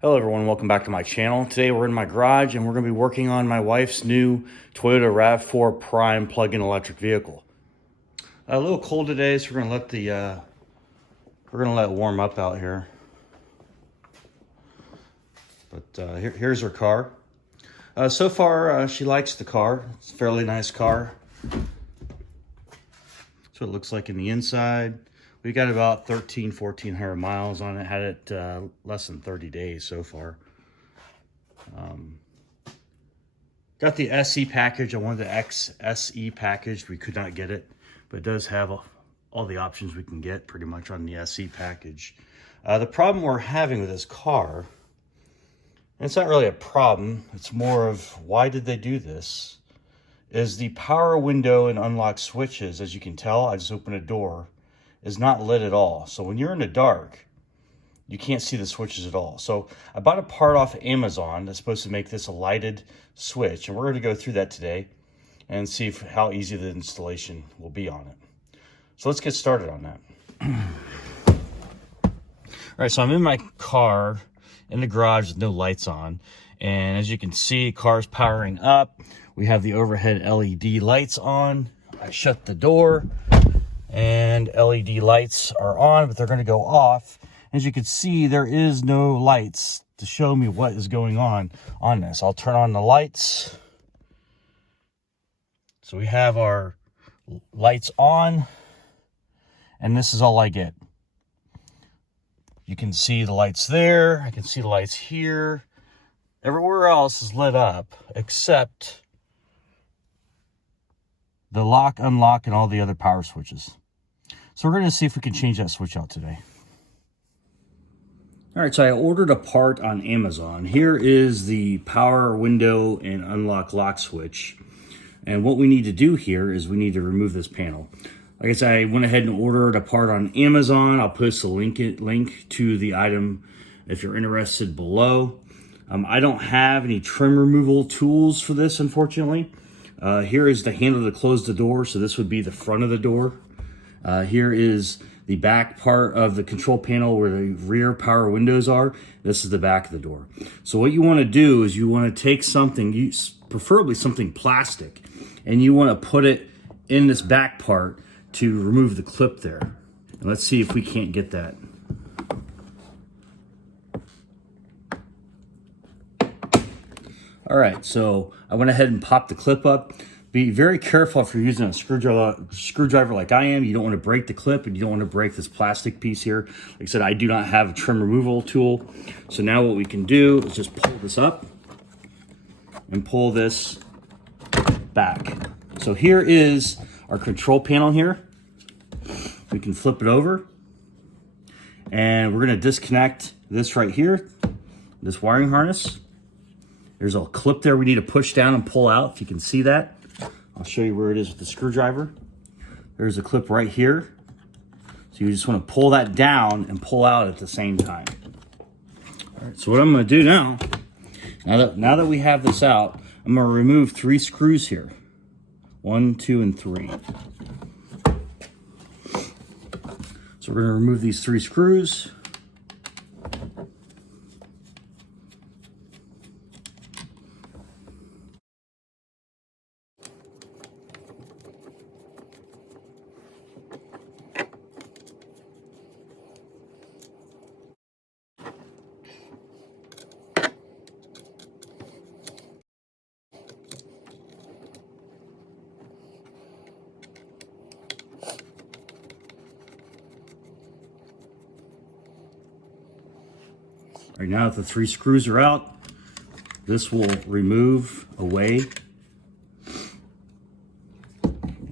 Hello everyone, welcome back to my channel. Today we're in my garage and we're going to be working on my wife's new Toyota Rav4 Prime plug-in electric vehicle. A little cold today, so we're going to let it warm up out here. But here's her car. So far, she likes the car. It's a fairly nice car. That's what it looks like in the inside. We got about 1,400 miles on it. Had it less than 30 days so far. Got the SE package. I wanted the XSE package. We could not get it, but it does have all the options we can get pretty much on the SE package. The problem we're having with this car, and it's not really a problem, it's more of why did they do this, is the power window and unlock switches. As you can tell, I just opened a door, is not lit at all. So when you're in the dark, you can't see the switches at all. So I bought a part off Amazon that's supposed to make this a lighted switch, and we're going to go through that today and see how easy the installation will be on it. So let's get started on that. All right, so I'm in my car in the garage with no lights on, and as you can see, car's powering up. We have the overhead LED lights on. I shut the door and LED lights are on, but they're going to go off. As you can see, there is no lights to show me what is going on this. I'll turn on the lights. So we have our lights on, and this is all I get. You can see the lights there. I can see the lights here. Everywhere else is lit up except the lock, unlock, and all the other power switches. So we're going to see if we can change that switch out today. All right, so I ordered a part on Amazon. Here is the power window and unlock lock switch. And what we need to do here is we need to remove this panel. Like I said, I went ahead and ordered a part on Amazon. I'll post a link to the item if you're interested below. I don't have any trim removal tools for this, unfortunately. Here is the handle to close the door, so this would be the front of the door. Here is the back part of the control panel where the rear power windows are. This is the back of the door. So what you want to do is you want to take something, preferably something plastic, and you want to put it in this back part to remove the clip there. And let's see if we can't get that. All right, so I went ahead and popped the clip up. Be very careful if you're using a screwdriver like I am. You don't want to break the clip, and you don't want to break this plastic piece here. Like I said, I do not have a trim removal tool. So now what we can do is just pull this up and pull this back. So here is our control panel here. We can flip it over, and we're going to disconnect this right here, this wiring harness. There's a clip there we need to push down and pull out, if you can see that. I'll show you where it is with the screwdriver. There's a clip right here. So you just want to pull that down and pull out at the same time. All right, so what I'm going to do now that we have this out, I'm going to remove 3 screws here. 1, 2, and 3. So we're going to remove these 3 screws. All right, now that the 3 screws are out, this will remove away.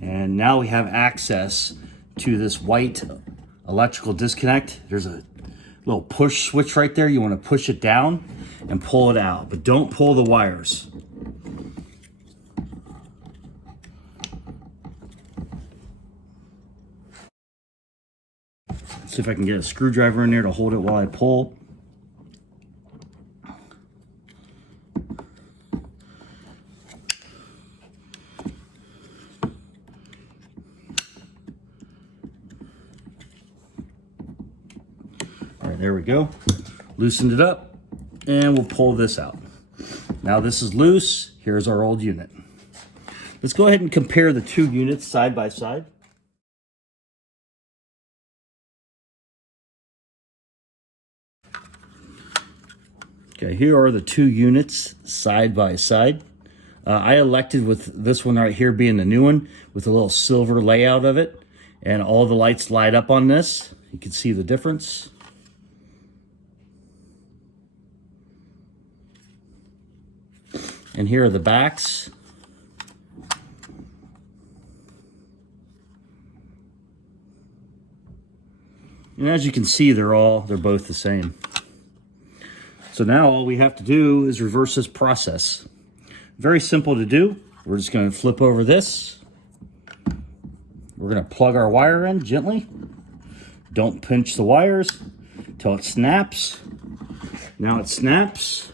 And now we have access to this white electrical disconnect. There's a little push switch right there. You want to push it down and pull it out, but don't pull the wires. See if I can get a screwdriver in there to hold it while I pull. All right, there we go. Loosened it up. and we'll pull this out. Now this is loose. Here's our old unit. Let's go ahead and compare the two units side by side. Okay, here are the two units side by side. I elected with this one right here being the new one with a little silver layout of it, and all the lights light up on this. You can see the difference. And here are the backs. And as you can see, they're both the same. So now all we have to do is reverse this process. Very simple to do. We're just going to flip over this. We're going to plug our wire in gently. Don't pinch the wires until it snaps. Now it snaps.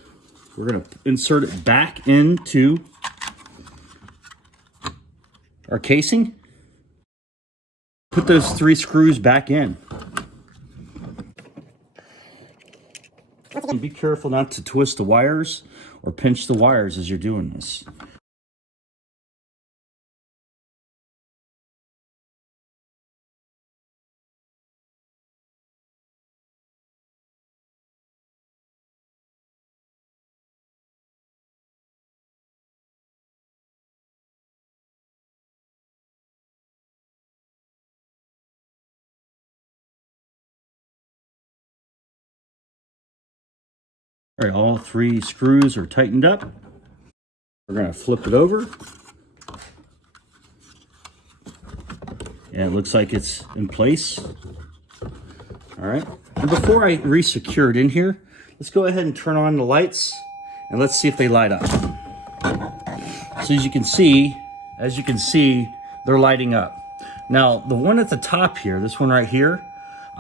We're going to insert it back into our casing. Put those 3 screws back in. And be careful not to twist the wires or pinch the wires as you're doing this. All right, all 3 screws are tightened up. We're going to flip it over. And it looks like it's in place. All right. And before I re-secure it in here, let's go ahead and turn on the lights and let's see if they light up. So as you can see, they're lighting up. Now, the one at the top here, this one right here,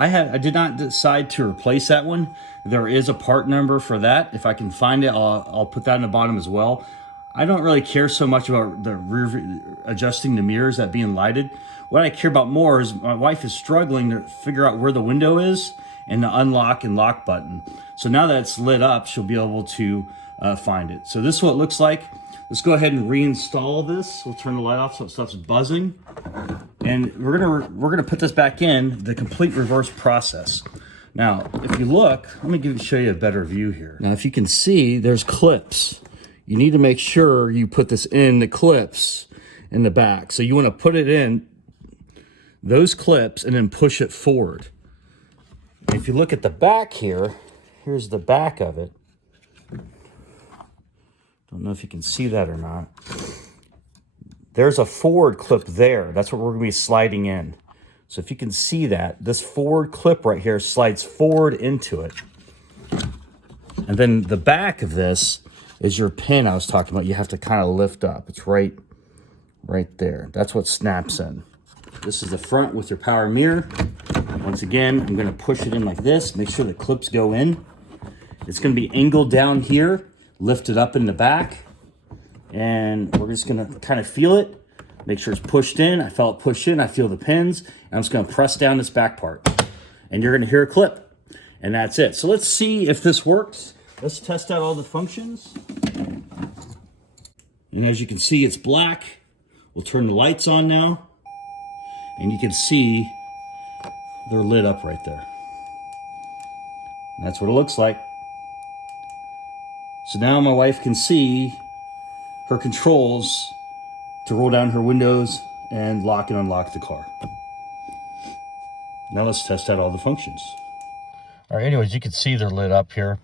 I did not decide to replace that one. There is a part number for that. If I can find it, I'll put that in the bottom as well. I don't really care so much about the adjusting the mirrors that being lighted. What I care about more is my wife is struggling to figure out where the window is and the unlock and lock button. So now that it's lit up, she'll be able to find it. So this is what it looks like. Let's go ahead and reinstall this. We'll turn the light off so it stops buzzing. And we're gonna put this back in, the complete reverse process. Now, if you look, let me show you a better view here. Now, if you can see, there's clips. You need to make sure you put this in the clips in the back. So you want to put it in those clips and then push it forward. If you look at the back here, here's the back of it. Don't know if you can see that or not. There's a forward clip there. That's what we're going to be sliding in. So if you can see that, this forward clip right here slides forward into it. And then the back of this is your pin I was talking about. You have to kind of lift up. It's right there. That's what snaps in. This is the front with your power mirror. Once again, I'm going to push it in like this. Make sure the clips go in. It's going to be angled down here, lifted up in the back. And we're just going to kind of feel it. Make sure it's pushed in. I felt it push in. I feel the pins. And I'm just going to press down this back part. And you're going to hear a clip. And that's it. So let's see if this works. Let's test out all the functions. And as you can see, it's black. We'll turn the lights on now. And you can see they're lit up right there. And that's what it looks like. So now my wife can see her controls to roll down her windows and lock and unlock the car. Now let's test out all the functions. All right, anyways, you can see they're lit up here.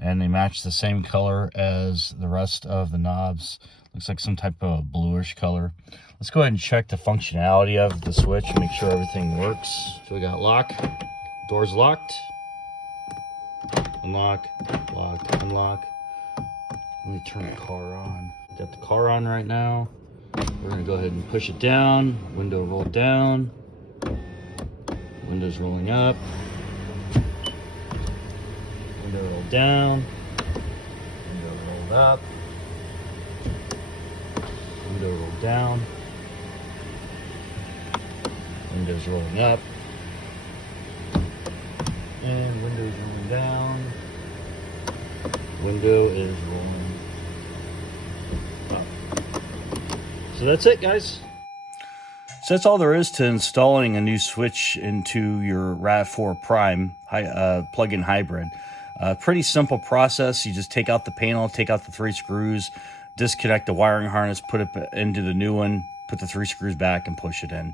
And they match the same color as the rest of the knobs. Looks like some type of bluish color. Let's go ahead and check the functionality of the switch, make sure everything works. So we got lock, doors locked, unlock, lock, unlock. Let me turn the car on. Got the car on right now. We're gonna go ahead and push it down, window rolled down, windows rolling up. Window rolled down, window rolled up, window rolled down, windows rolling up, and windows rolling down, Window is rolling up. So that's it, guys. So that's all there is to installing a new switch into your Rav4 Prime plug-in hybrid. Pretty simple process. You just take out the panel, take out the 3 screws, disconnect the wiring harness, put it into the new one, put the 3 screws back, and push it in.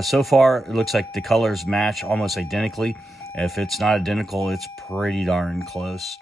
So far, it looks like the colors match almost identically. If it's not identical, it's pretty darn close.